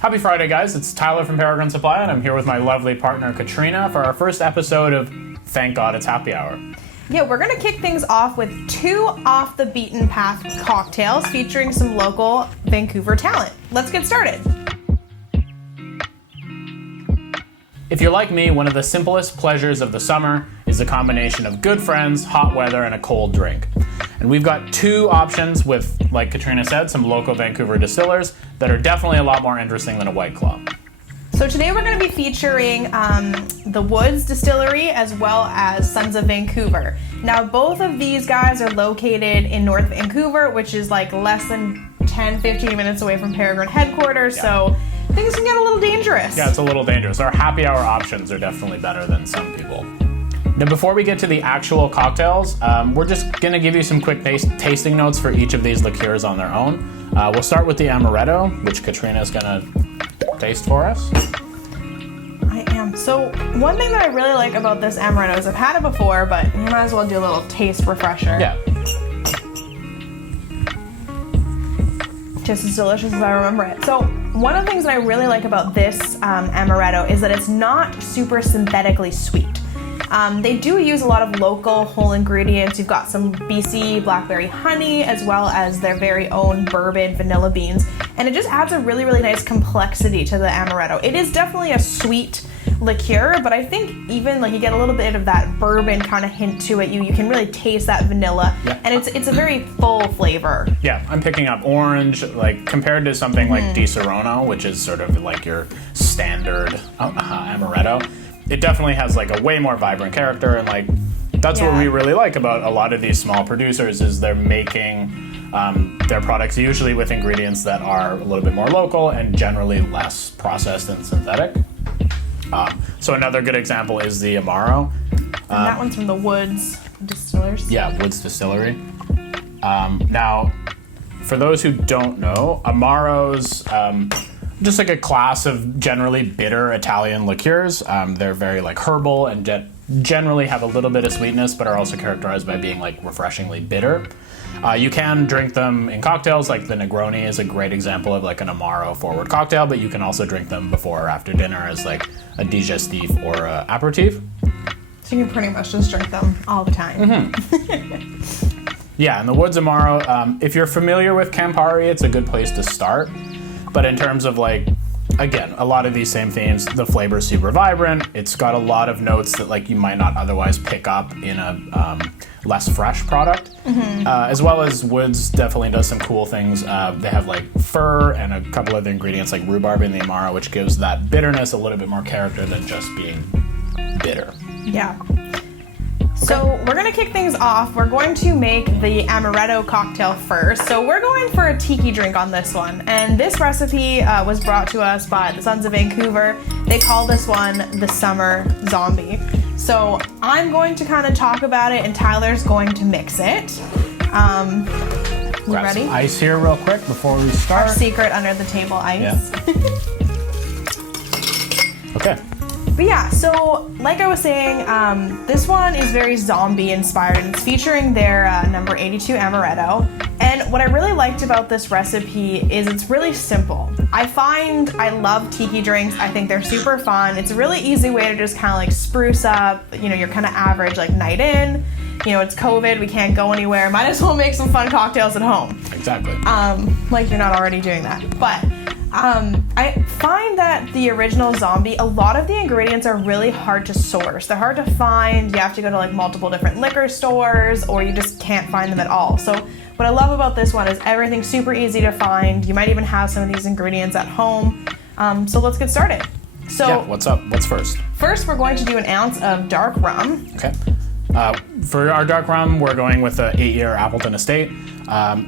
Happy Friday, guys. It's Tyler from Peregrine Supply, and I'm here with my lovely partner, Katrina, for our first episode of Thank God It's Happy Hour. Yeah, we're going to kick things off with 2 off-the-beaten-path cocktails featuring some local Vancouver talent. Let's get started. If you're like me, one of the simplest pleasures of the summer is the combination of good friends, hot weather, and a cold drink. And we've got 2 options with, like Katrina said, some local Vancouver distillers that are definitely a lot more interesting than a White Claw. So today we're going to be featuring the Woods Distillery as well as Sons of Vancouver. Now both of these guys are located in North Vancouver, which is like less than 10-15 minutes away from Peregrine headquarters, so things can get a little dangerous. Yeah, it's a little dangerous. Our happy hour options are definitely better than some people. Now, before we get to the actual cocktails, we're just going to give you some quick tasting notes for each of these liqueurs on their own. We'll start with the Amaretto, which Katrina is going to taste for us. I am. So one thing that I really like about this Amaretto is I've had it before, but you might as well do a little taste refresher. Yeah. Just as delicious as I remember it. So one of the things that I really like about this Amaretto is that it's not super synthetically sweet. They do use a lot of local whole ingredients. You've got some BC blackberry honey as well as their very own bourbon vanilla beans. And it just adds a really, really nice complexity to the Amaretto. It is definitely a sweet liqueur, but I think even like you get a little bit of that bourbon kind of hint to it. You can really taste that vanilla, and it's a very full flavor. Yeah, I'm picking up orange, like compared to something like Di Serono, which is sort of like your standard Amaretto. It definitely has like a way more vibrant character, and like that's what we really like about a lot of these small producers is they're making their products usually with ingredients that are a little bit more local and generally less processed and synthetic. So another good example is the Amaro. And that one's from the Woods Distillers. Yeah, Woods Distillery. Now, for those who don't know, Amaro's just like a class of generally bitter Italian liqueurs. They're very like herbal and generally have a little bit of sweetness, but are also characterized by being like refreshingly bitter. You can drink them in cocktails, like the Negroni is a great example of like an Amaro forward cocktail, but you can also drink them before or after dinner as like a digestif or a aperitif. So you can pretty much just drink them all the time. Yeah, and the Woods Amaro, if you're familiar with Campari, it's a good place to start. But in terms of like, again, a lot of these same themes, the flavor is super vibrant. It's got a lot of notes that like you might not otherwise pick up in a less fresh product. As well as Woods definitely does some cool things. They have like fir and a couple other ingredients like rhubarb in the Amaro, which gives that bitterness a little bit more character than just being bitter. Yeah. So we're going to kick things off. We're going to make the Amaretto cocktail first. So we're going for a tiki drink on this one. And this recipe was brought to us by the Sons of Vancouver. They call this one the Summer Zombie. So I'm going to kind of talk about it and Tyler's going to mix it. You Grab ready? some ice here real quick before we start. Our secret under the table ice. Yeah. Okay. But yeah, so like I was saying, this one is very zombie inspired and it's featuring their number 82 Amaretto. And what I really liked about this recipe is it's really simple. I love tiki drinks. I think they're super fun. It's a really easy way to just kind of like spruce up, your kind of average like night in. It's COVID, we can't go anywhere. Might as well make some fun cocktails at home. Exactly. Like you're not already doing that. But I find that the original Zombie, a lot of the ingredients are really hard to source. They're hard to find. You have to go to like multiple different liquor stores or you just can't find them at all. So what I love about this one is everything's super easy to find. You might even have some of these ingredients at home. So let's get started. So yeah, what's up? What's first? First, we're going to do an ounce of dark rum. Okay. For our dark rum, we're going with an 8-year Appleton Estate.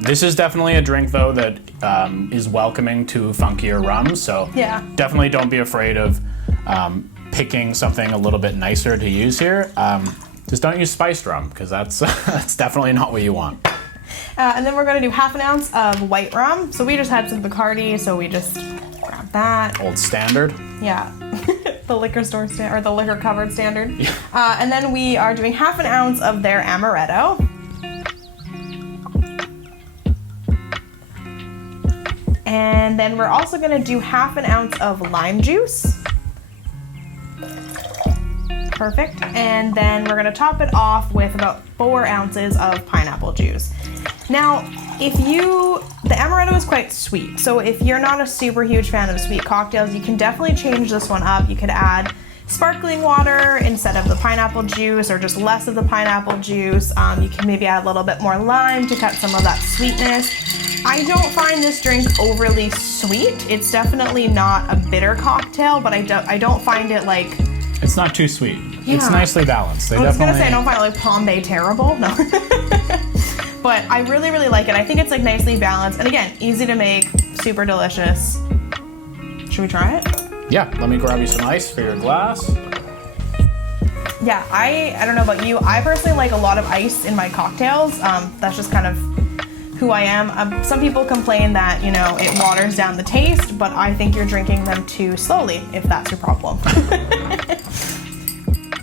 This is definitely a drink, though, that is welcoming to funkier rums. So definitely don't be afraid of picking something a little bit nicer to use here. Just don't use spiced rum, because that's definitely not what you want. And then we're going to do half an ounce of white rum. So we just had some Bacardi, so we just grab that. Old standard. Yeah. The liquor store or the liquor cupboard standard. And then we are doing half an ounce of their Amaretto. And then we're also gonna do 1/2 ounce of lime juice. Perfect. And then we're gonna top it off with about 4 ounces of pineapple juice. Now, the amaretto is quite sweet, so if you're not a super huge fan of sweet cocktails, you can definitely change this one up. You could add sparkling water instead of the pineapple juice, or just less of the pineapple juice. You can maybe add a little bit more lime to cut some of that sweetness. I don't find this drink overly sweet. It's definitely not a bitter cocktail, but I don't find it like... It's not too sweet. Yeah. It's nicely balanced. I was gonna say I don't find it like Pombe terrible. No. But I really, really like it. I think it's like nicely balanced. And again, easy to make, super delicious. Should we try it? Yeah, let me grab you some ice for your glass. Yeah, I don't know about you. I personally like a lot of ice in my cocktails. That's just kind of who I am. Some people complain that, it waters down the taste, but I think you're drinking them too slowly, if that's your problem.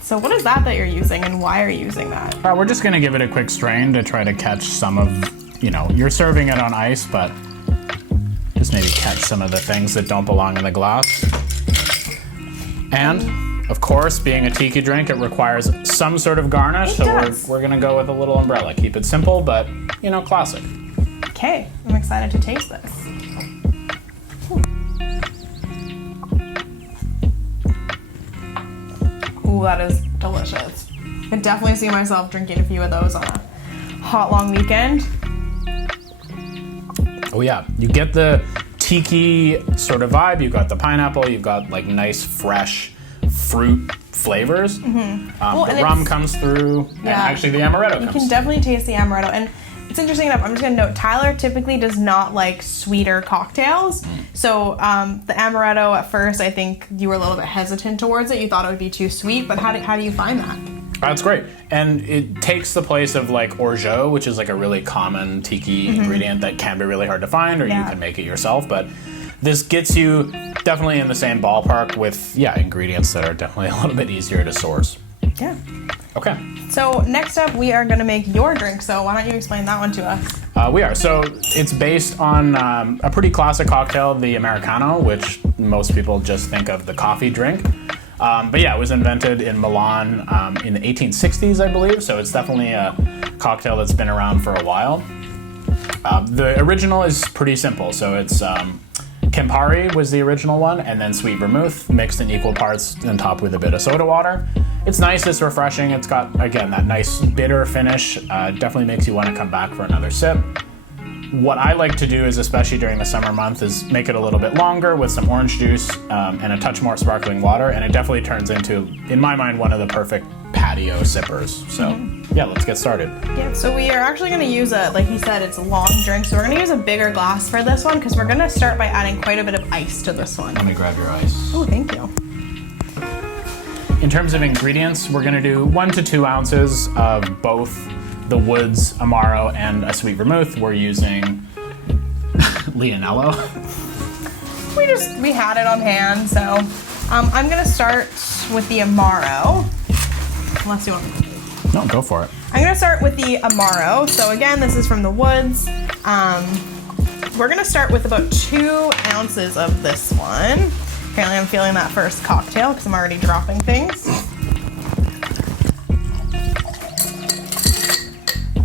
So what is that you're using, and why are you using that? We're just gonna give it a quick strain to try to catch some of, you're serving it on ice, but just maybe catch some of the things that don't belong in the glass. And of course, being a tiki drink, it requires some sort of garnish, so we're gonna go with a little umbrella. Keep it simple, but classic. Okay, I'm excited to taste this. Ooh, that is delicious. I can definitely see myself drinking a few of those on a hot, long weekend. Oh yeah, you get the tiki sort of vibe. You've got the pineapple. You've got like nice, fresh fruit flavors. Mm-hmm. The rum comes through, and actually the amaretto comes through. You can definitely taste the amaretto. And it's interesting enough, I'm just gonna note, Tyler typically does not like sweeter cocktails. So the amaretto at first, I think you were a little bit hesitant towards it. You thought it would be too sweet, but how do you find that? That's great. And it takes the place of like orgeat, which is like a really common tiki ingredient that can be really hard to find, or you can make it yourself. But this gets you definitely in the same ballpark with, ingredients that are definitely a little bit easier to source. Yeah. Okay. So next up, we are gonna make your drink. So why don't you explain that one to us? We are. So it's based on a pretty classic cocktail, the Americano, which most people just think of the coffee drink. But yeah, it was invented in Milan in the 1860s, I believe. So it's definitely a cocktail that's been around for a while. The original is pretty simple. So it's Campari was the original one, and then sweet vermouth mixed in equal parts and topped with a bit of soda water. It's nice, it's refreshing. It's got, again, that nice bitter finish. Definitely makes you want to come back for another sip. What I like to do is, especially during the summer month, is make it a little bit longer with some orange juice and a touch more sparkling water, and it definitely turns into, in my mind, one of the perfect patio sippers. So yeah, let's get started. Yeah, so we are actually going to use like he said, it's a long drink, so we're going to use a bigger glass for this one, because we're going to start by adding quite a bit of ice to this one. Let me grab your ice. Oh, thank you. In terms of ingredients, we're going to do 1 to 2 ounces of both the Woods Amaro and a sweet vermouth. We're using Leonello. We had it on hand, so I'm gonna start with the Amaro. Unless you want me to. No, go for it. I'm gonna start with the Amaro. So again, this is from the Woods. We're gonna start with about 2 ounces of this one. Apparently I'm feeling that first cocktail because I'm already dropping things.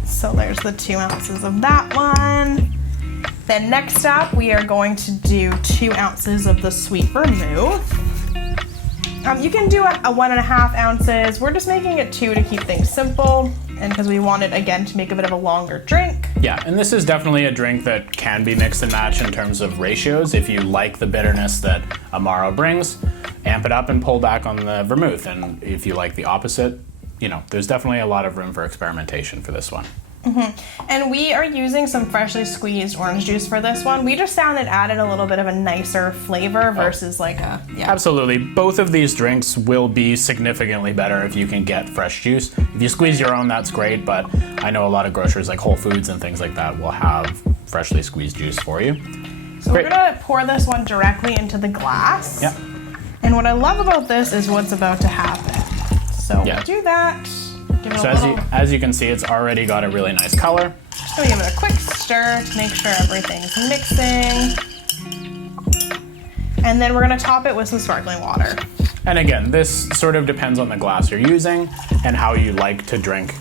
So there's the 2 ounces of that one. Then next up, we are going to do 2 ounces of the sweet vermouth. You can do a 1.5 ounces. We're just making it 2 to keep things simple, and because we want it, again, to make a bit of a longer drink. Yeah, and this is definitely a drink that can be mixed and matched in terms of ratios. If you like the bitterness that Amaro brings, amp it up and pull back on the vermouth. And if you like the opposite, there's definitely a lot of room for experimentation for this one. Mm-hmm. And we are using some freshly squeezed orange juice for this one. We just found it added a little bit of a nicer flavor versus Absolutely. Both of these drinks will be significantly better if you can get fresh juice. If you squeeze your own, that's great, but I know a lot of grocers like Whole Foods and things like that will have freshly squeezed juice for you. So Great. We're gonna pour this one directly into the glass. Yeah. And what I love about this is what's about to happen. So we'll do that. So as you can see, it's already got a really nice color. Just gonna give it a quick stir to make sure everything's mixing. And then we're gonna top it with some sparkling water. And again, this sort of depends on the glass you're using and how you like to drink,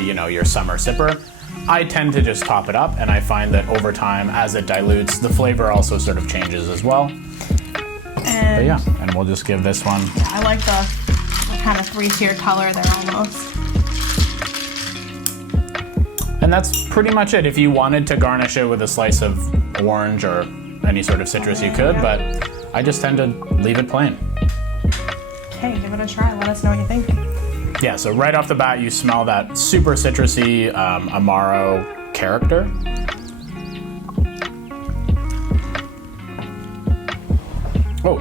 you know, your summer sipper. I tend to just top it up, and I find that over time, as it dilutes, the flavor also sort of changes as well. But yeah, and we'll just give this one. Yeah, I like the kind of 3-tier color there almost. And that's pretty much it. If you wanted to garnish it with a slice of orange or any sort of citrus, you could, but I just tend to leave it plain. Okay, give it a try. Let us know what you think. Yeah, so right off the bat, you smell that super citrusy Amaro character. Oh,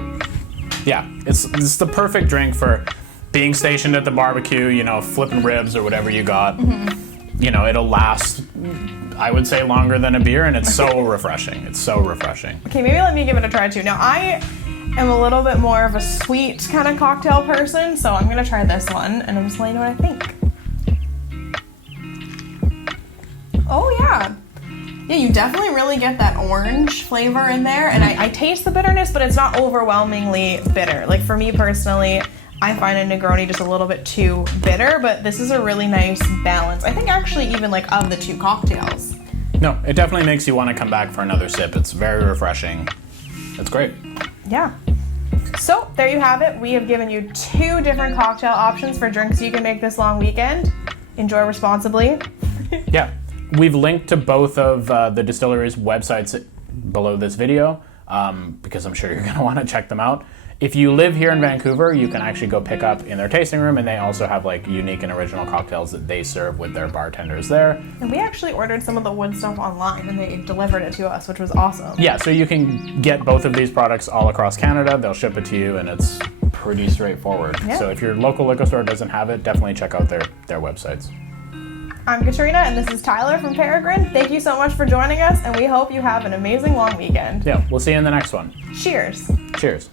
yeah, it's the perfect drink for being stationed at the barbecue, you know, flipping ribs or whatever you got. You know, it'll last, I would say, longer than a beer, and it's so refreshing. It's so refreshing. Okay, maybe let me give it a try too. Now, I am a little bit more of a sweet kind of cocktail person, so I'm gonna try this one, and I'm just letting you know what I think. Oh yeah. Yeah, you definitely really get that orange flavor in there, and I taste the bitterness, but it's not overwhelmingly bitter. Like for me personally, I find a Negroni just a little bit too bitter, but this is a really nice balance. I think actually even like of the two cocktails. No, it definitely makes you want to come back for another sip. It's very refreshing. It's great. Yeah. So there you have it. We have given you 2 different cocktail options for drinks you can make this long weekend. Enjoy responsibly. Yeah. We've linked to both of the distillery's websites below this video because I'm sure you're going to want to check them out. If you live here in Vancouver, you can actually go pick up in their tasting room, and they also have like unique and original cocktails that they serve with their bartenders there. And we actually ordered some of the wood stuff online, and they delivered it to us, which was awesome. Yeah, so you can get both of these products all across Canada. They'll ship it to you, and it's pretty straightforward. Yeah. So if your local liquor store doesn't have it, definitely check out their websites. I'm Katrina, and this is Tyler from Peregrine. Thank you so much for joining us, and we hope you have an amazing long weekend. Yeah, we'll see you in the next one. Cheers. Cheers.